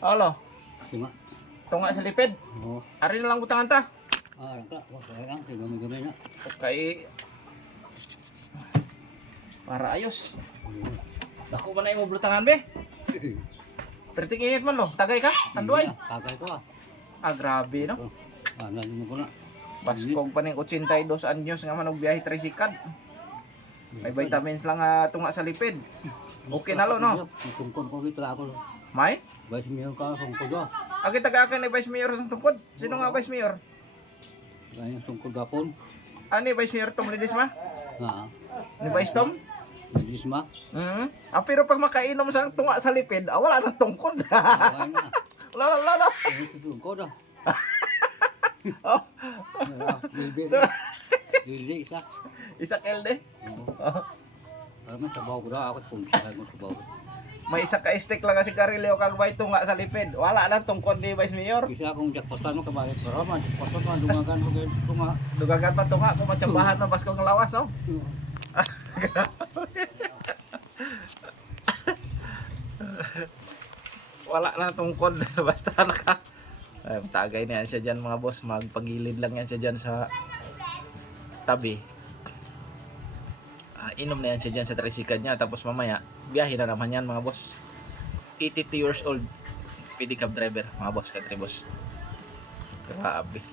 Olo, Tunga. tunga sa lipid. Oo. Ari na lang butangan ta. Rangka. Kaya lang. Gami-gami na. Okay. Para ayos. Dako man na yung butangan be. 30 init man lo. Tagay ka? Tanduay. Tagay ko ah. Ah, grabe no. Nalimo ko na. Baskong pa ning 82 anyos nga manog biyahe tricycle. May vitamins lang tunga sa lipid. Okay na lo no. Tungkol ko gito ako. May? Vice Mayor ka tungkol do. Agi taga-akin ni Vice Mayor sa tungkod. Sino nga Vice Mayor? Kaya tungkol gapon. Ani Vice Mayor Tom Ledesma? Na. Ni Vice Tom? Medisma. Pero pag makainom sa tunga sa lipid, wala nang tungkod. Kaya na. Wala. Tungkol do. Oh, Dili isa. isa kelde. Oh. Alam mo sabaw ko daw ako kung saan mo sabaw. May isa ka stick lang si Carileo kag bay tunga sa lipid. Wala nang tungkod ni Vice Mayor. Isa akong jackpotan mo kabayad pero man jackpotan man dungagan ko kay tunga. Dugagan pa tunga kung matsambahan na baskong lawas oh. Wala na tungkod basta naka tagay na yan siya dyan mga boss, magpagilid lang yan siya dyan sa tabi. Inom na yan siya dyan sa tricycle niya, tapos mamaya biyahe na naman yan mga boss. 82 years old pedicab driver mga boss, kay boss. Grabe.